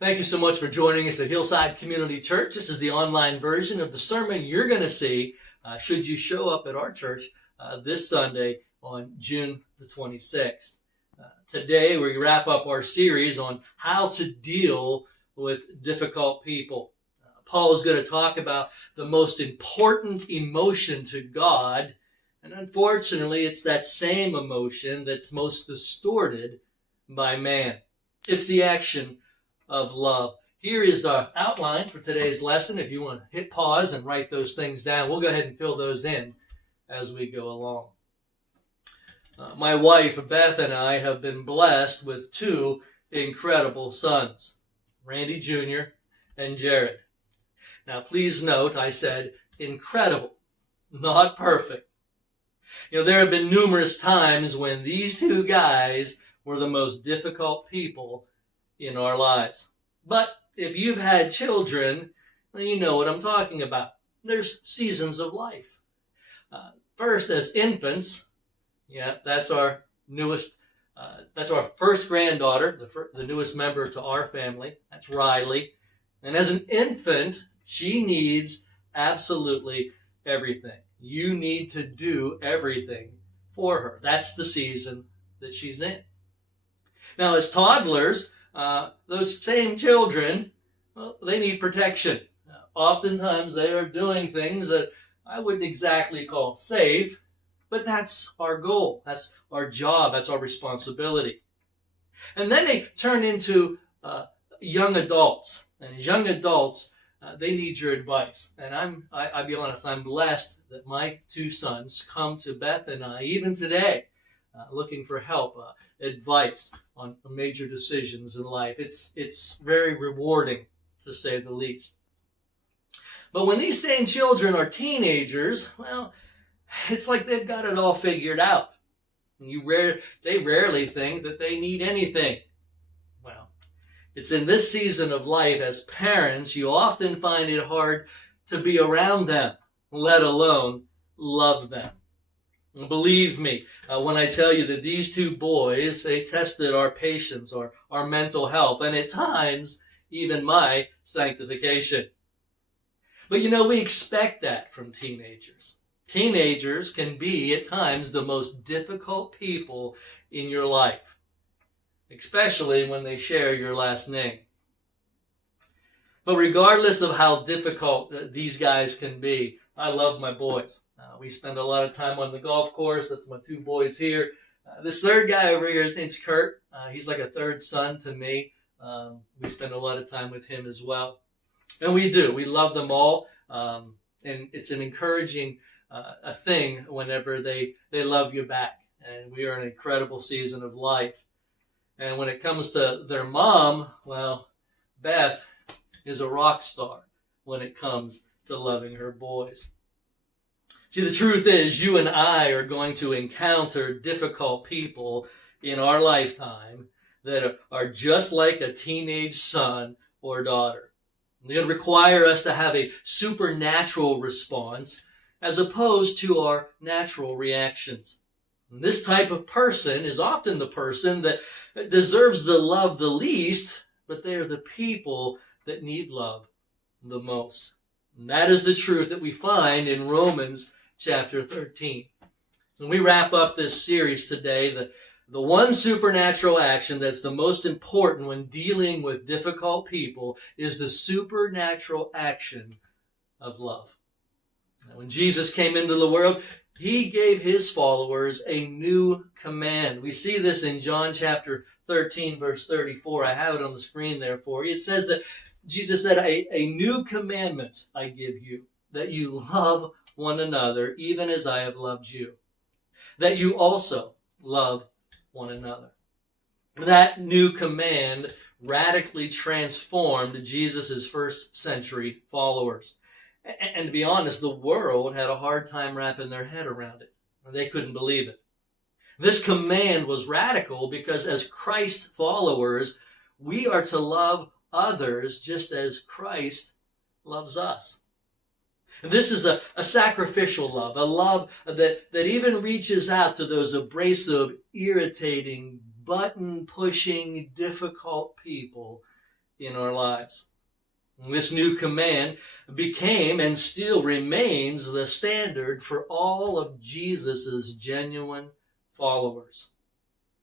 Thank you so much for joining us at Hillside Community Church. This is the online version of the sermon you're going to see should you show up at our church this Sunday on June the 26th. Today we wrap up our series on how to deal with difficult people. Paul is going to talk about the most important emotion to God, and unfortunately it's that same emotion that's most distorted by man. It's the action of love. Here is the outline for today's lesson. If you want to hit pause and write those things down, we'll go ahead and fill those in as we go along. My wife, Beth, and I have been blessed with two incredible sons, Randy Jr. and Jared. Now, please note, I said incredible, not perfect. There have been numerous times when these two guys were the most difficult people in our lives. But if you've had children, you know what I'm talking about. There's seasons of life. First, as infants, that's our newest, that's our first granddaughter, the newest member to our family. That's Riley. And as an infant, she needs absolutely everything. You need to do everything for her. That's the season that she's in. Now, as toddlers, those same children, they need protection. Oftentimes they are doing things that I wouldn't exactly call safe, but that's our goal. That's our job. That's our responsibility. And then they turn into young adults. And as young adults, they need your advice. And I'll be honest, I'm blessed that my two sons come to Beth and I, even today, looking for help, advice on major decisions in life. It's very rewarding, to say the least. But when these same children are teenagers, well, it's like they've got it all figured out. They rarely think that they need anything. Well, it's in this season of life, as parents, you often find it hard to be around them, let alone love them. Believe me when I tell you that these two boys, they tested our patience, our mental health, and at times, even my sanctification. But we expect that from teenagers. Teenagers can be, at times, the most difficult people in your life, especially when they share your last name. But regardless of how difficult these guys can be, I love my boys. We spend a lot of time on the golf course. That's my two boys here. This third guy over here, his name's Kurt. He's like a third son to me. We spend a lot of time with him as well. And we do. We love them all. And it's an encouraging a thing whenever they love you back. And we are in an incredible season of life. And when it comes to their mom, well, Beth is a rock star when it comes to loving her boys. See, the truth is, you and I are going to encounter difficult people in our lifetime that are just like a teenage son or daughter. They're going to require us to have a supernatural response as opposed to our natural reactions. And this type of person is often the person that deserves the love the least, but they are the people that need love the most. And that is the truth that we find in Romans chapter 13. When we wrap up this series today, the one supernatural action that's the most important when dealing with difficult people is the supernatural action of love. Now, when Jesus came into the world, he gave his followers a new command. We see this in John chapter 13, verse 34. I have it on the screen there for you. It says that Jesus said, a new commandment I give you, that you love one another, even as I have loved you. That you also love one another. That new command radically transformed Jesus' first century followers. And to be honest, the world had a hard time wrapping their head around it. They couldn't believe it. This command was radical because as Christ followers, we are to love others just as Christ loves us. This is a sacrificial love, a love that even reaches out to those abrasive, irritating, button-pushing, difficult people in our lives. This new command became and still remains the standard for all of Jesus' genuine followers.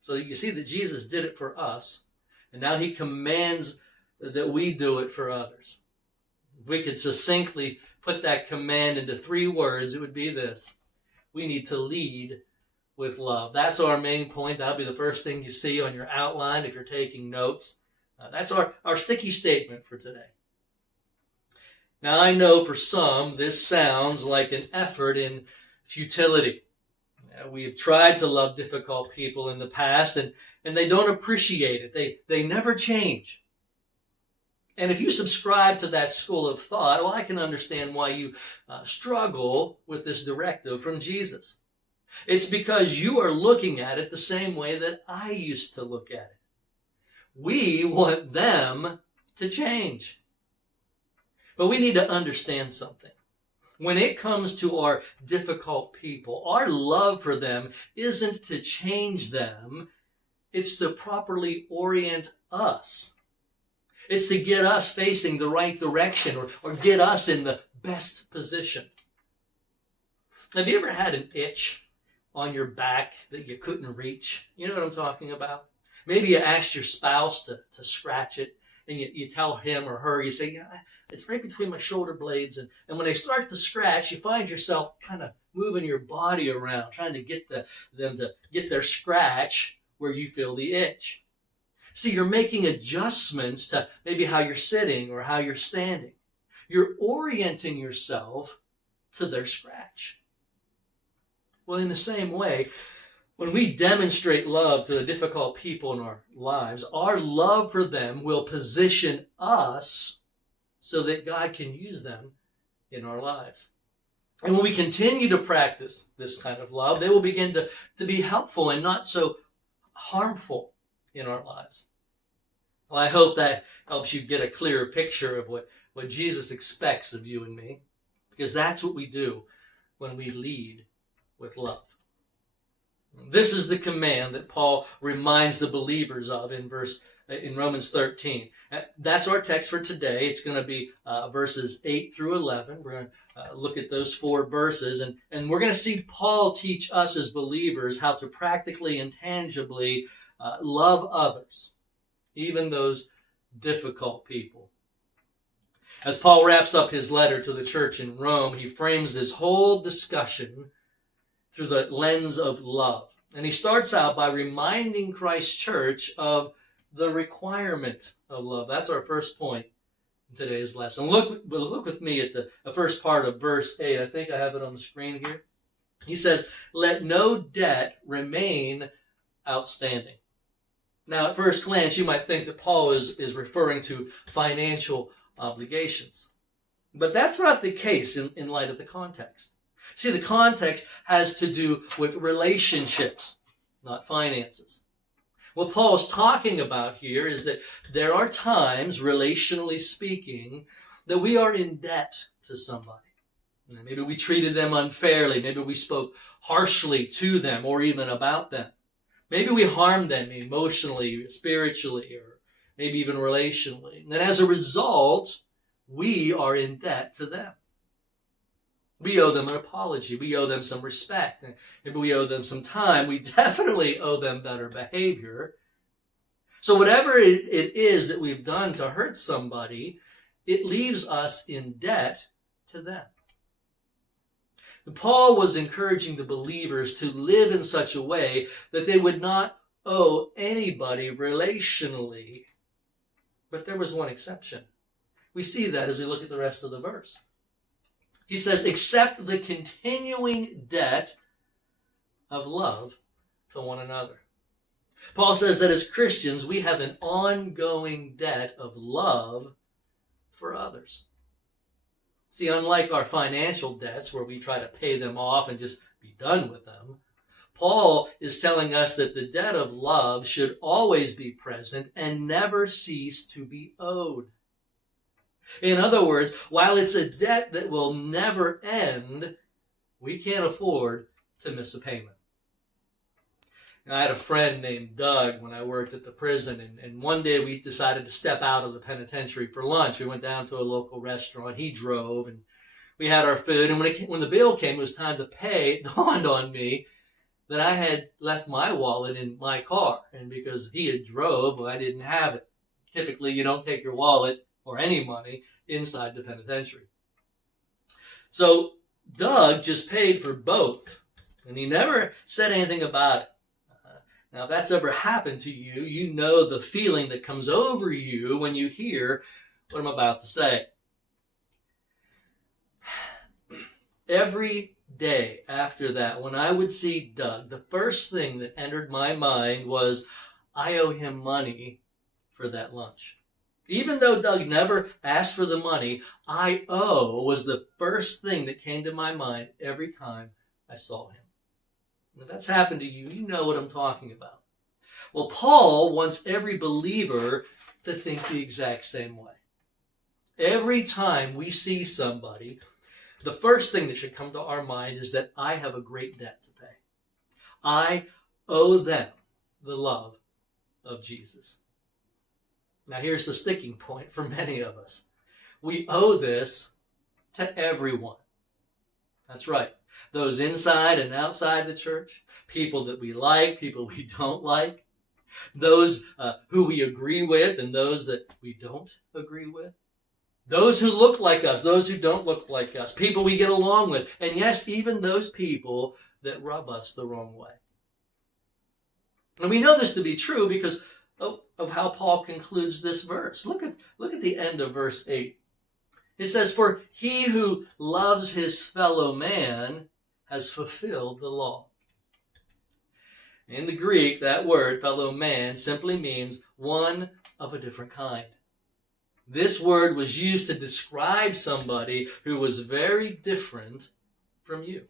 So you see that Jesus did it for us, and now he commands that we do it for others. If we could succinctly put that command into 3 words, it would be this: we need to lead with love. That's our main point. That'll be the first thing you see on your outline if you're taking notes. That's our sticky statement for today. Now, I know for some this sounds like an effort in futility. We have tried to love difficult people in the past, and they don't appreciate it. They never change. And if you subscribe to that school of thought, well, I can understand why you struggle with this directive from Jesus. It's because you are looking at it the same way that I used to look at it. We want them to change. But we need to understand something. When it comes to our difficult people, our love for them isn't to change them. It's to properly orient us. It's to get us facing the right direction or get us in the best position. Have you ever had an itch on your back that you couldn't reach? You know what I'm talking about? Maybe you asked your spouse to scratch it, and you tell him or her, you say, yeah, it's right between my shoulder blades. And when they start to scratch, you find yourself kind of moving your body around, trying to get them to get their scratch where you feel the itch. See, you're making adjustments to maybe how you're sitting or how you're standing. You're orienting yourself to their scratch. Well, in the same way, when we demonstrate love to the difficult people in our lives, our love for them will position us so that God can use them in our lives. And when we continue to practice this kind of love, they will begin to be helpful and not so harmful in our lives. Well, I hope that helps you get a clearer picture of what Jesus expects of you and me, because that's what we do when we lead with love. This is the command that Paul reminds the believers of in Romans 13. That's our text for today. It's going to be verses 8 through 11. We're going to look at those 4 verses, and we're going to see Paul teach us as believers how to practically and tangibly love others, even those difficult people. As Paul wraps up his letter to the church in Rome, he frames this whole discussion through the lens of love. And he starts out by reminding Christ's church of the requirement of love. That's our first point in today's lesson. Look with me at the first part of verse 8. I think I have it on the screen here. He says, "Let no debt remain outstanding." Now, at first glance, you might think that Paul is referring to financial obligations. But that's not the case in light of the context. See, the context has to do with relationships, not finances. What Paul's talking about here is that there are times, relationally speaking, that we are in debt to somebody. Maybe we treated them unfairly. Maybe we spoke harshly to them or even about them. Maybe we harmed them emotionally, spiritually, or maybe even relationally. And as a result, we are in debt to them. We owe them an apology. We owe them some respect. Maybe we owe them some time. We definitely owe them better behavior. So whatever it is that we've done to hurt somebody, it leaves us in debt to them. Paul was encouraging the believers to live in such a way that they would not owe anybody relationally. But there was one exception. We see that as we look at the rest of the verse. He says, "Accept the continuing debt of love to one another." Paul says that as Christians, we have an ongoing debt of love for others. See, unlike our financial debts where we try to pay them off and just be done with them, Paul is telling us that the debt of love should always be present and never cease to be owed. In other words, while it's a debt that will never end, we can't afford to miss a payment. I had a friend named Doug when I worked at the prison, and one day we decided to step out of the penitentiary for lunch. We went down to a local restaurant. He drove, and we had our food. And when the bill came, it was time to pay. It dawned on me that I had left my wallet in my car, and because he had drove, I didn't have it. Typically, you don't take your wallet or any money inside the penitentiary. So Doug just paid for both, and he never said anything about it. Now, if that's ever happened to you, you know the feeling that comes over you when you hear what I'm about to say. Every day after that, when I would see Doug, the first thing that entered my mind was, I owe him money for that lunch. Even though Doug never asked for the money, I owe was the first thing that came to my mind every time I saw him. If that's happened to you, you know what I'm talking about. Well, Paul wants every believer to think the exact same way. Every time we see somebody, the first thing that should come to our mind is that I have a great debt to pay. I owe them the love of Jesus. Now here's the sticking point for many of us. We owe this to everyone. That's right. Those inside and outside the church, people that we like, people we don't like, those who we agree with and those that we don't agree with, those who look like us, those who don't look like us, people we get along with, and yes, even those people that rub us the wrong way. And we know this to be true because of how Paul concludes this verse. Look at the end of verse 8. It says, "For he who loves his fellow man has fulfilled the law." In the Greek, that word, fellow man, simply means one of a different kind. This word was used to describe somebody who was very different from you.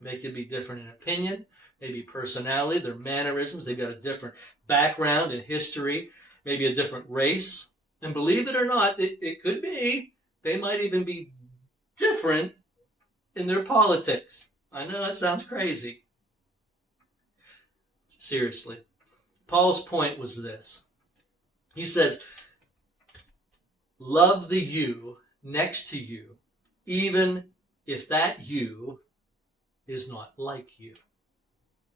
They could be different in opinion, maybe personality, their mannerisms. They've got a different background and history, maybe a different race. And believe it or not, it could be, they might even be different in their politics. I know that sounds crazy. Seriously. Paul's point was this. He says, love the you next to you, even if that you is not like you.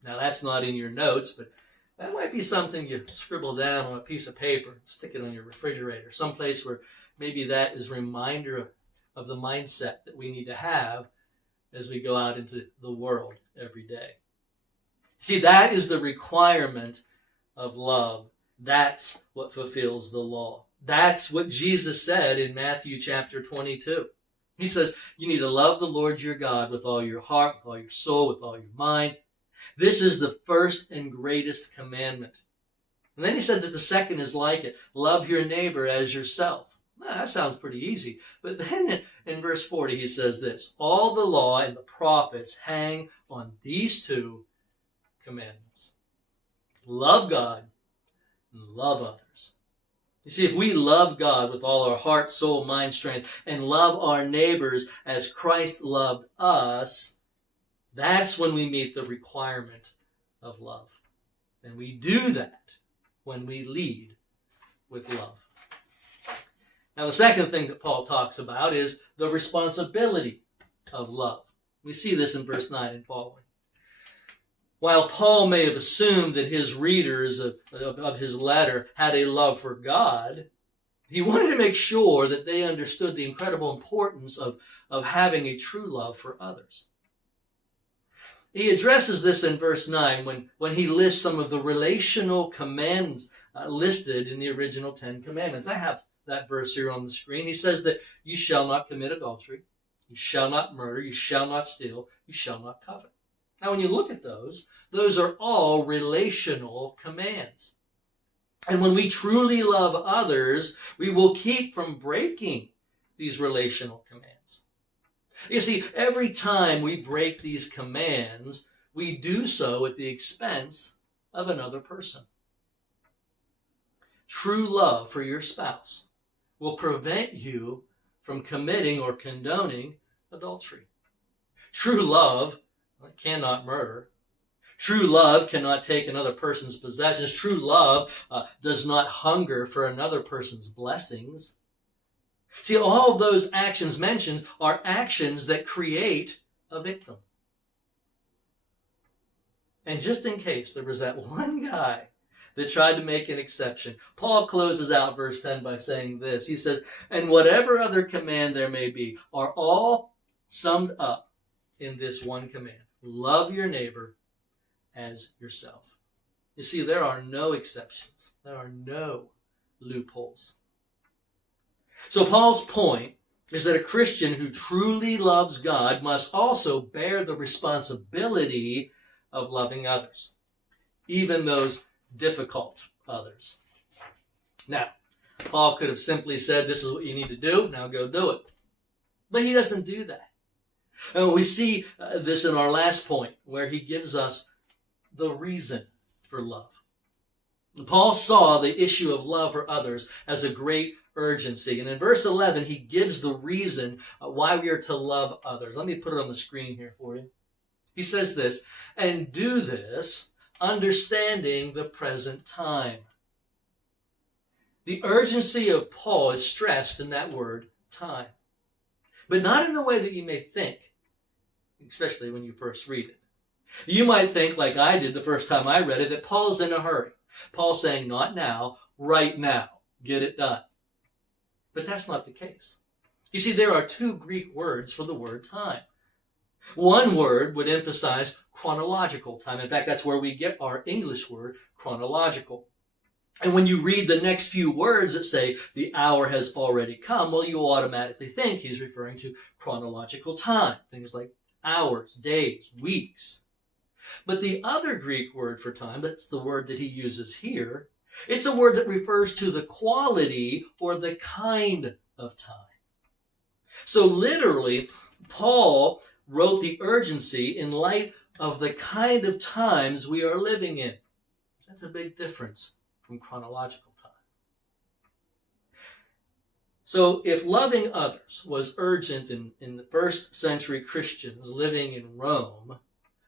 Now that's not in your notes, but that might be something you scribble down on a piece of paper, stick it on your refrigerator, someplace where maybe that is a reminder of the mindset that we need to have as we go out into the world every day. See, that is the requirement of love. That's what fulfills the law. That's what Jesus said in Matthew chapter 22. He says, you need to love the Lord your God with all your heart, with all your soul, with all your mind. This is the first and greatest commandment. And then he said that the second is like it. Love your neighbor as yourself. Well, that sounds pretty easy. But then in verse 40 he says this, all the law and the prophets hang on these two commandments. Love God and love others. You see, if we love God with all our heart, soul, mind, strength, and love our neighbors as Christ loved us, that's when we meet the requirement of love. And we do that when we lead with love. Now, the second thing that Paul talks about is the responsibility of love. We see this in verse 9 and following. While Paul may have assumed that his readers of his letter had a love for God, he wanted to make sure that they understood the incredible importance of having a true love for others. He addresses this in verse 9 when he lists some of the relational commands listed in the original 10 commandments. I have that verse here on the screen. He says that you shall not commit adultery, you shall not murder, you shall not steal, you shall not covet. Now, when you look at those are all relational commands. And when we truly love others, we will keep from breaking these relational commands. You see, every time we break these commands, we do so at the expense of another person. True love for your spouse will prevent you from committing or condoning adultery. True love cannot murder. True love cannot take another person's possessions. True love does not hunger for another person's blessings. See, all of those actions mentioned are actions that create a victim. And just in case there was that one guy that tried to make an exception, Paul closes out verse 10 by saying this. He says, and whatever other command there may be are all summed up in this one command. Love your neighbor as yourself. You see, there are no exceptions. There are no loopholes. So Paul's point is that a Christian who truly loves God must also bear the responsibility of loving others, even those difficult others. Now, Paul could have simply said, this is what you need to do, now go do it. But he doesn't do that. And we see this in our last point, where he gives us the reason for love. Paul saw the issue of love for others as a great urgency. And in verse 11, he gives the reason why we are to love others. Let me put it on the screen here for you. He says this, and do this understanding the present time. The urgency of Paul is stressed in that word, time. But not in the way that you may think, especially when you first read it. You might think, like I did the first time I read it, that Paul's in a hurry. Paul's saying, not now, right now. Get it done. But that's not the case. You see, there are two Greek words for the word time. One word would emphasize chronological time. In fact, that's where we get our English word, chronological. And when you read the next few words that say, the hour has already come, well, you automatically think he's referring to chronological time. Things like hours, days, weeks. But the other Greek word for time, that's the word that he uses here, it's a word that refers to the quality or the kind of time. So literally, Paul wrote the urgency in light of the kind of times we are living in. That's a big difference from chronological time. So if loving others was urgent in the first century Christians living in Rome,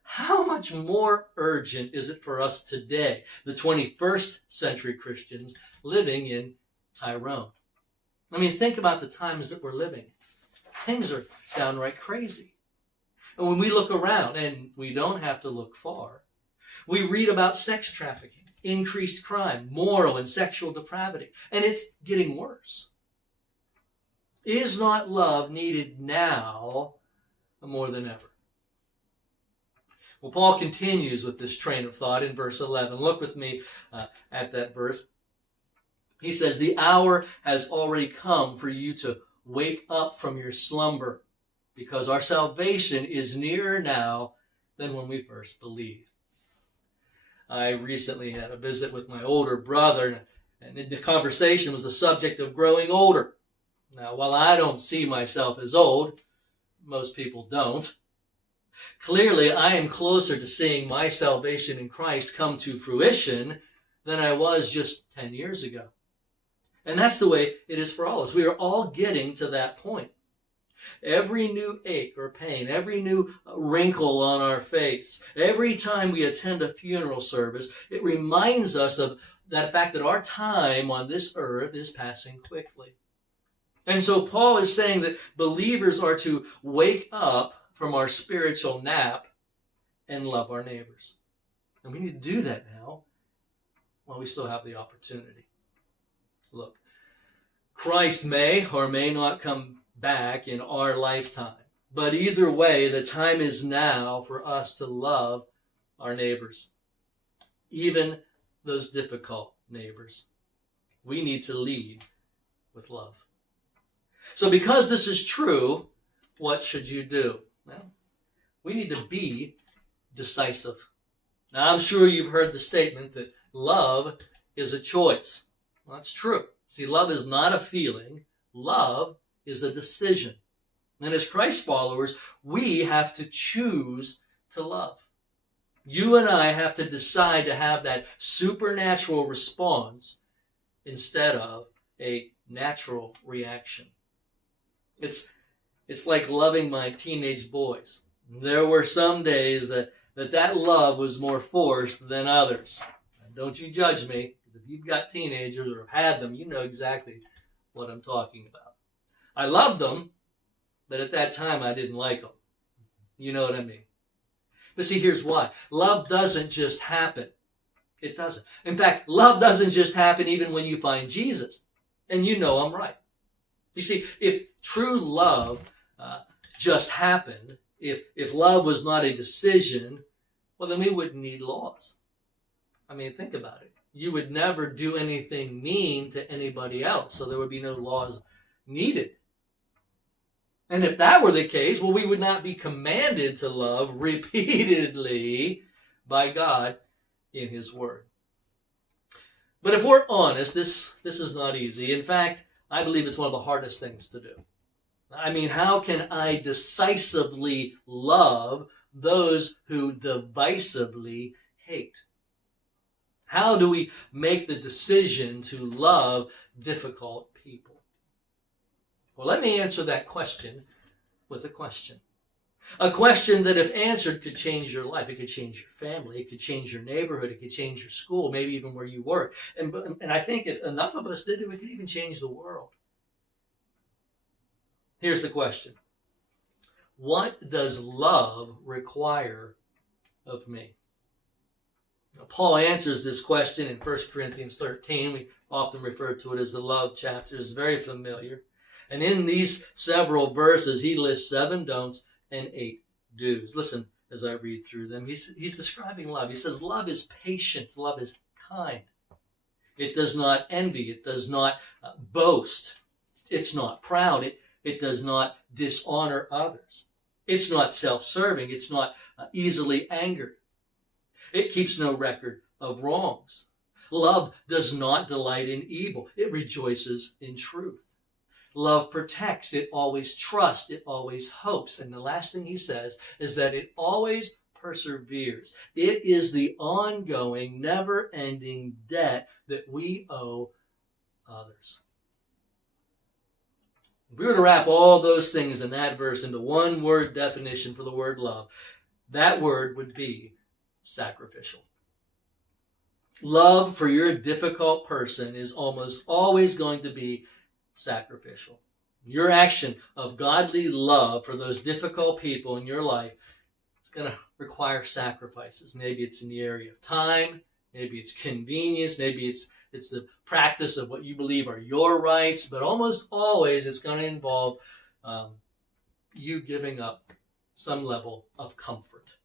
how much more urgent is it for us today, the 21st century Christians living in Tyrone? I mean, think about the times that we're living in. Things are downright crazy. And when we look around, and we don't have to look far, we read about sex trafficking, increased crime, moral and sexual depravity, and it's getting worse. Is not love needed now more than ever? Well, Paul continues with this train of thought in verse 11. Look with me at that verse. He says, the hour has already come for you to wake up from your slumber, because our salvation is nearer now than when we first believed. I recently had a visit with my older brother, and the conversation was the subject of growing older. Now, while I don't see myself as old, most people don't, clearly I am closer to seeing my salvation in Christ come to fruition than I was just 10 years ago. And that's the way it is for all of us. We are all getting to that point. Every new ache or pain, every new wrinkle on our face, every time we attend a funeral service, it reminds us of that fact that our time on this earth is passing quickly. And so Paul is saying that believers are to wake up from our spiritual nap and love our neighbors. And we need to do that now while we still have the opportunity. Look, Christ may or may not come back in our lifetime. But either way, the time is now for us to love our neighbors, even those difficult neighbors. We need to lead with love. So because this is true, what should you do? Well, we need to be decisive. Now, I'm sure you've heard the statement that love is a choice. Well, that's true. See, love is not a feeling. Love is a decision. And as Christ followers, we have to choose to love. You and I have to decide to have that supernatural response instead of a natural reaction. It's like loving my teenage boys. There were some days that that love was more forced than others. And don't you judge me, because if you've got teenagers or have had them, you know exactly what I'm talking about. I loved them, but at that time I didn't like them. You know what I mean? But see, here's why. Love doesn't just happen. It doesn't. In fact, love doesn't just happen even when you find Jesus. And you know I'm right. You see, if true love just happened, if love was not a decision, well, then we wouldn't need laws. I mean, think about it. You would never do anything mean to anybody else, so there would be no laws needed. And if that were the case, well, we would not be commanded to love repeatedly by God in His Word. But if we're honest, this is not easy. In fact, I believe it's one of the hardest things to do. I mean, how can I decisively love those who divisively hate? How do we make the decision to love difficult people? Well, let me answer that question with a question. A question that, if answered, could change your life. It could change your family. It could change your neighborhood. It could change your school, maybe even where you work. And I think if enough of us did it, we could even change the world. Here's the question. What does love require of me? Now, Paul answers this question in 1 Corinthians 13. We often refer to it as the love chapter. It's very familiar. And in these several verses, he lists 7 don'ts and 8 do's. Listen as I read through them. He's describing love. He says, love is patient. Love is kind. It does not envy. It does not boast. It's not proud. It does not dishonor others. It's not self-serving. It's not easily angered. It keeps no record of wrongs. Love does not delight in evil. It rejoices in truth. Love protects. It always trusts. It always hopes. And the last thing he says is that it always perseveres. It is the ongoing, never-ending debt that we owe others. If we were to wrap all those things in that verse into one word definition for the word love, that word would be sacrificial. Love for your difficult person is almost always going to be sacrificial. Your action of godly love for those difficult people in your life is going to require sacrifices. Maybe it's in the area of time. Maybe it's convenience. Maybe it's the practice of what you believe are your rights. But almost always it's going to involve you giving up some level of comfort.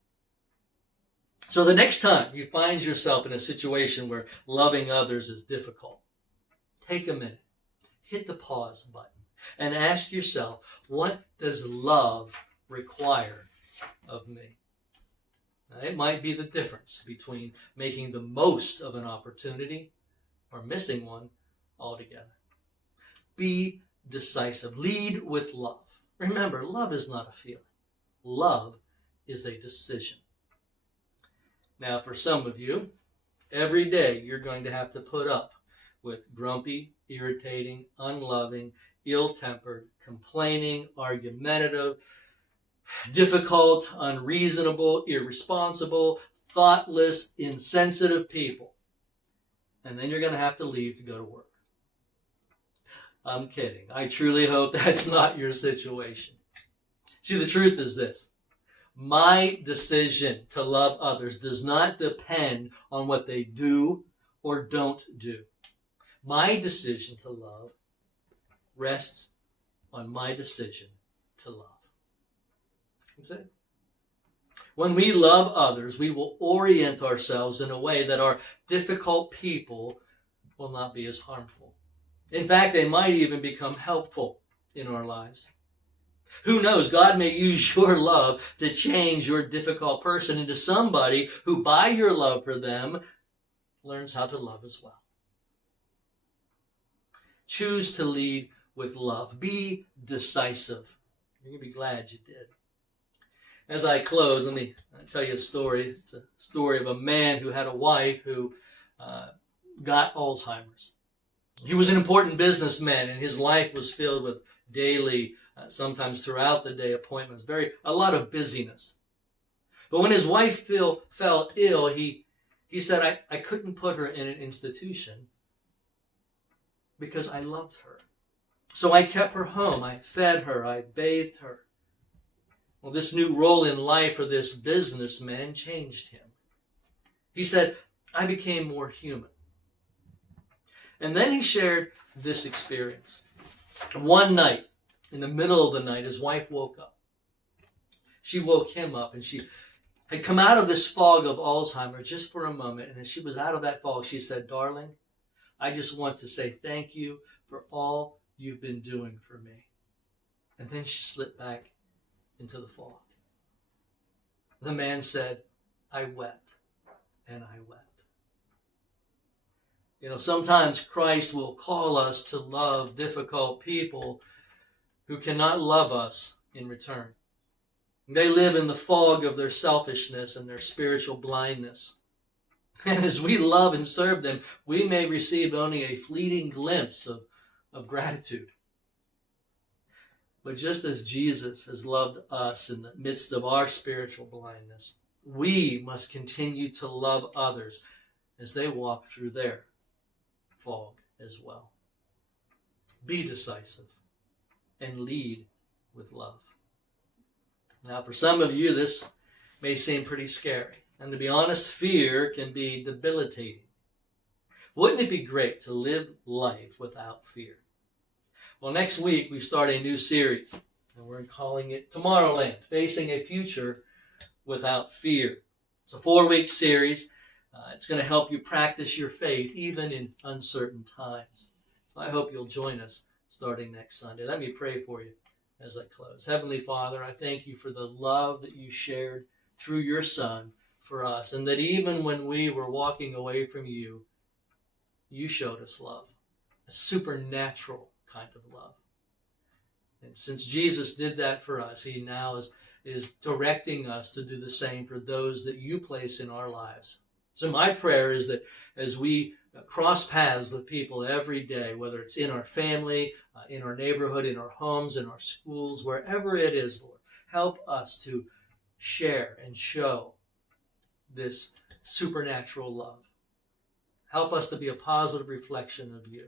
So the next time you find yourself in a situation where loving others is difficult, take a minute. Hit the pause button and ask yourself, what does love require of me? Now, it might be the difference between making the most of an opportunity or missing one altogether. Be decisive. Lead with love. Remember, love is not a feeling. Love is a decision. Now, for some of you, every day you're going to have to put up with grumpy, irritating, unloving, ill-tempered, complaining, argumentative, difficult, unreasonable, irresponsible, thoughtless, insensitive people. And then you're going to have to leave to go to work. I'm kidding. I truly hope that's not your situation. See, the truth is this. My decision to love others does not depend on what they do or don't do. My decision to love rests on my decision to love. That's it. When we love others, we will orient ourselves in a way that our difficult people will not be as harmful. In fact, they might even become helpful in our lives. Who knows? God may use your love to change your difficult person into somebody who, by your love for them, learns how to love as well. Choose to lead with love. Be decisive. You're going to be glad you did. As I close, let me tell you a story. It's a story of a man who had a wife who got Alzheimer's. He was an important businessman, and his life was filled with daily, sometimes throughout the day, appointments. A lot of busyness. But when his wife fell ill, he said, I couldn't put her in an institution because I loved her. So I kept her home. I fed her. I bathed her. Well, this new role in life for this businessman changed him. He said, I became more human. And then he shared this experience. One night, in the middle of the night, his wife woke up. She woke him up, and she had come out of this fog of Alzheimer's just for a moment. And as she was out of that fog, she said, darling, I just want to say thank you for all you've been doing for me. And then she slipped back into the fog. The man said, I wept, and I wept. You know, sometimes Christ will call us to love difficult people who cannot love us in return. They live in the fog of their selfishness and their spiritual blindness. And as we love and serve them, we may receive only a fleeting glimpse of gratitude. But just as Jesus has loved us in the midst of our spiritual blindness, we must continue to love others as they walk through their fog as well. Be decisive and lead with love. Now, for some of you, this may seem pretty scary. And to be honest, fear can be debilitating. Wouldn't it be great to live life without fear? Well, next week we start a new series, and we're calling it Tomorrowland, Facing a Future Without Fear. It's a 4-week series. It's going to help you practice your faith even in uncertain times. So I hope you'll join us starting next Sunday. Let me pray for you as I close. Heavenly Father, I thank you for the love that you shared through your Son for us, and that even when we were walking away from you, you showed us love, a supernatural kind of love. And since Jesus did that for us, he now is directing us to do the same for those that you place in our lives. So my prayer is that as we cross paths with people every day, whether it's in our family, in our neighborhood, in our homes, in our schools, wherever it is, Lord, help us to share and show this supernatural love. Help us to be a positive reflection of you,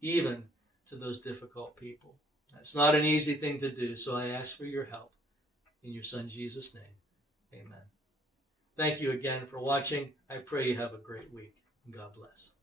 even to those difficult people. That's not an easy thing to do, so I ask for your help. In your Son, Jesus' name, amen. Thank you again for watching. I pray you have a great week. God bless.